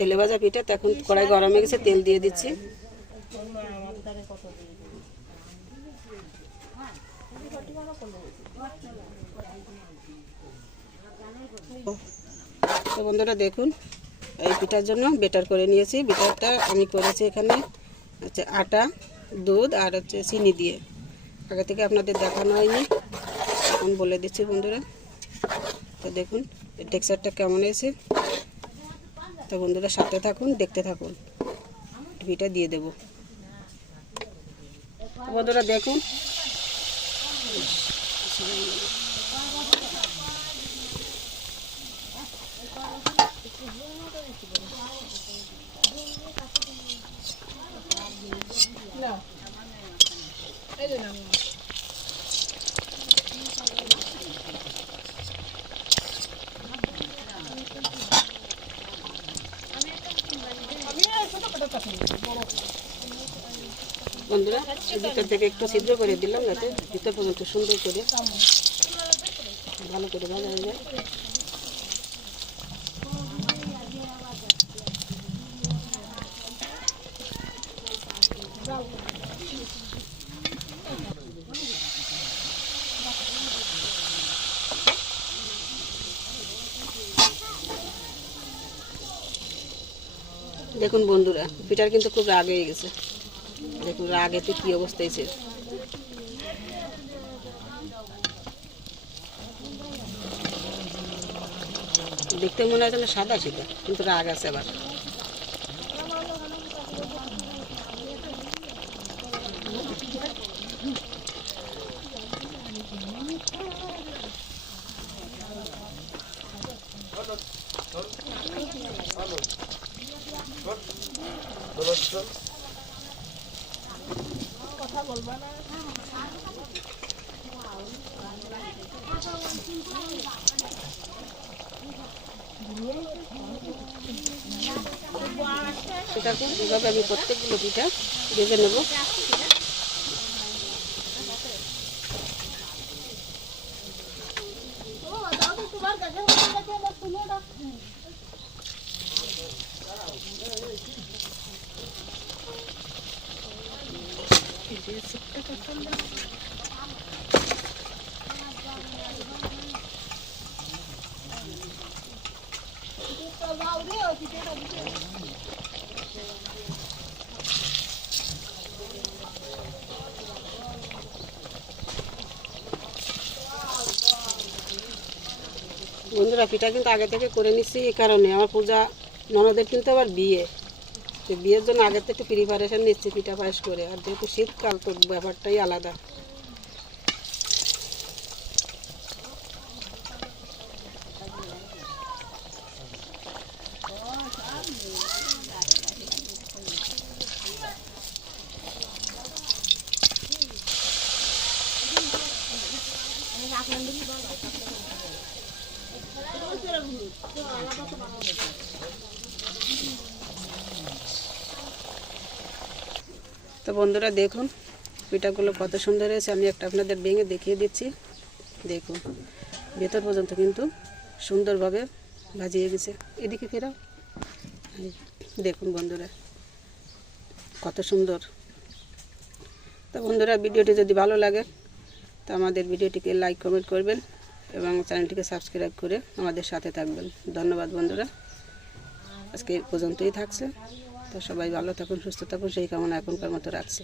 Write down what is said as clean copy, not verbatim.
তেলে ভাজা পিঠা। এখন কড়াই গরম হয়ে গেছে, তেল দিয়ে দিচ্ছি। তো বন্ধুরা দেখুন, এই পিঠার জন্য বেটার করে নিয়েছি। বেটারটা আমি করেছি এখানে হচ্ছে আটা, দুধ আর হচ্ছে চিনি দিয়ে। আগে থেকে আপনাদের দেখানো হয়নি, এখন বলে দিচ্ছি বন্ধুরা। তো দেখুন এই টেক্সচারটা কেমন হয়েছে। তো বন্ধুরা সাথে থাকুন, দেখতে থাকুন। পিঠা দিয়ে দেব বন্ধুরা, দেখুন। বন্ধুরা ভিতর থেকে একটু ছিদ্র করে দিলাম, যাতে ভিতর পর্যন্ত সুন্দর করে ভালো করে ভাজা হয়ে যায়। দেখুন বন্ধুরা, পিঠার কিন্তু খুব রাগ হয়ে গেছে। দেখুন রাগেতে কি অবস্থা হয়েছে। দেখতে মনে হয় যেন সাদা সিধা, কিন্তু রাগ আছে আবার। কথা বলবা না। সেটাকে এভাবে আমি প্রত্যেকগুলো পিঠা ভেজে নেব। বন্ধুরা পিঠা কিন্তু আগে থেকে করে নিচ্ছি, এই কারণে আমার পূজা ননদের কিন্তু আবার বিয়ে, তো বিয়ের জন্য আগে থেকে একটু প্রিপারেশন নিচ্ছি পিঠা পায়েস করে। আর যেহেতু শীতকাল, তো ব্যাপারটাই আলাদা। তো বন্ধুরা দেখুন পিঠাগুলো কত সুন্দর হয়েছে। আমি একটা আপনাদের ভেঙে দেখিয়ে দিচ্ছি। দেখুন ভেতর পর্যন্ত কিন্তু সুন্দরভাবে ভাজিয়ে গেছে। এদিকে ফেরাও, দেখুন বন্ধুরা কত সুন্দর। তো বন্ধুরা ভিডিওটি যদি ভালো লাগে তো আমাদের ভিডিওটিকে লাইক কমেন্ট করবেন এবং চ্যানেলটিকে সাবস্ক্রাইব করে আমাদের সাথে থাকবেন। ধন্যবাদ বন্ধুরা, আজকে এই পর্যন্তই থাকছে। তো সবাই ভালো থাকুন, সুস্থ থাকুন, সেই কামনা এখনকার মতো রাখছি।